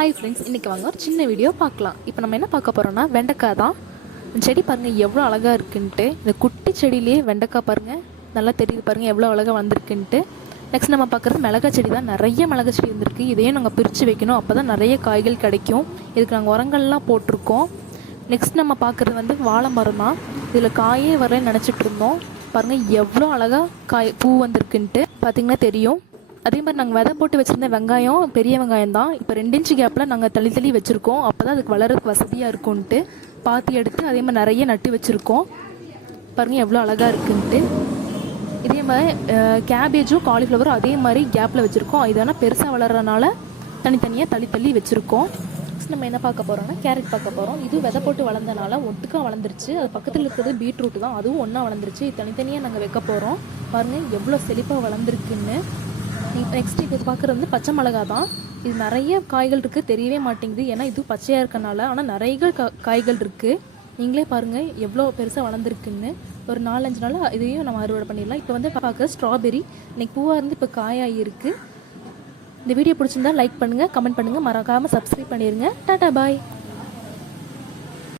Hi friends இன்றைக்கி வாங்க ஒரு சின்ன வீடியோ பார்க்கலாம். இப்போ நம்ம என்ன பார்க்க போகிறோம்னா வெண்டைக்காய் தான். இந்த செடி பாருங்கள் எவ்வளோ அழகாக இருக்குன்ட்டு. இந்த குட்டி செடியிலேயே வெண்டைக்காய் பாருங்கள் நல்லா தெரியுது பாருங்கள் எவ்வளோ அழகாக வந்திருக்குன்ட்டு. நெக்ஸ்ட் நம்ம பார்க்குறது மிளகா செடி தான். நிறைய மிளகா செடி வந்திருக்கு. இதையும் நாங்கள் பிரித்து வைக்கணும். அப்போ தான் நிறைய காய்கள் கிடைக்கும். இதுக்கு நாங்கள் உரங்கள்லாம் போட்டிருக்கோம். நெக்ஸ்ட் நம்ம பார்க்குறது வந்து வாழை மரம் தான். இதில் காயே வரேன்னு நினச்சிட்டு இருந்தோம். பாருங்கள் எவ்வளோ அழகாக காய் பூ வந்திருக்குன்ட்டு. பார்த்திங்கன்னா தெரியும். அதே மாதிரி நாங்கள் விதை போட்டு வச்சுருந்த வெங்காயம் பெரிய வெங்காயம் தான். இப்போ ரெண்டு இன்ச்சு கேப்பில் நாங்கள் தள்ளி தள்ளி வச்சுருக்கோம். அப்போ தான் அதுக்கு வளரதுக்கு வசதியாக இருக்கும்ன்ட்டு பாத்தி எடுத்து அதே மாதிரி நிறைய நட்டு வச்சுருக்கோம். பாருங்கள் எவ்வளோ அழகாக இருக்குன்ட்டு. இதே மாதிரி கேபேஜும் காலிஃப்ளவரும் அதே மாதிரி கேப்பில் வச்சுருக்கோம். இது பெருசாக வளர்றதுனால தனித்தனியாக தள்ளி தள்ளி வச்சுருக்கோம். நெக்ஸ்ட் நம்ம என்ன பார்க்க போகிறோம்னா கேரட் பார்க்க போகிறோம் இது விதை போட்டு வளர்ந்தனால ஒட்டுக்காக வளர்ந்துருச்சு. அது பக்கத்தில் இருக்கிறது பீட்ரூட் தான். அதுவும் ஒன்றா வளர்ந்துருச்சு. இது தனித்தனியாக நாங்கள் வைக்க போகிறோம் பாருங்கள் எவ்வளோ செழிப்பாக வளர்ந்துருக்குன்னு. நெக்ஸ்ட் இது பார்க்குறது வந்து பச்சை மிளகா தான் இது நிறைய காய்கள் இருக்குது தெரியவே மாட்டேங்குது. ஏன்னா இது பச்சையாக இருக்கனால ஆனால் நிறைய கா காய்கள் இருக்குது நீங்களே பாருங்கள் எவ்வளோ பெருசாக வளர்ந்துருக்குன்னு. ஒரு நாலஞ்சு நாள் இதையும் நம்ம அறுவடை பண்ணிடலாம். இப்போ வந்து பார்க்க ஸ்ட்ராபெரி இன்றைக்கி பூவாக இருந்து இப்போ காயாகி இருக்குது இந்த வீடியோ பிடிச்சிருந்தா லைக் பண்ணுங்கள் கமெண்ட் பண்ணுங்கள் மறக்காமல் சப்ஸ்கிரைப் பண்ணிடுங்க டாட்டா பாய்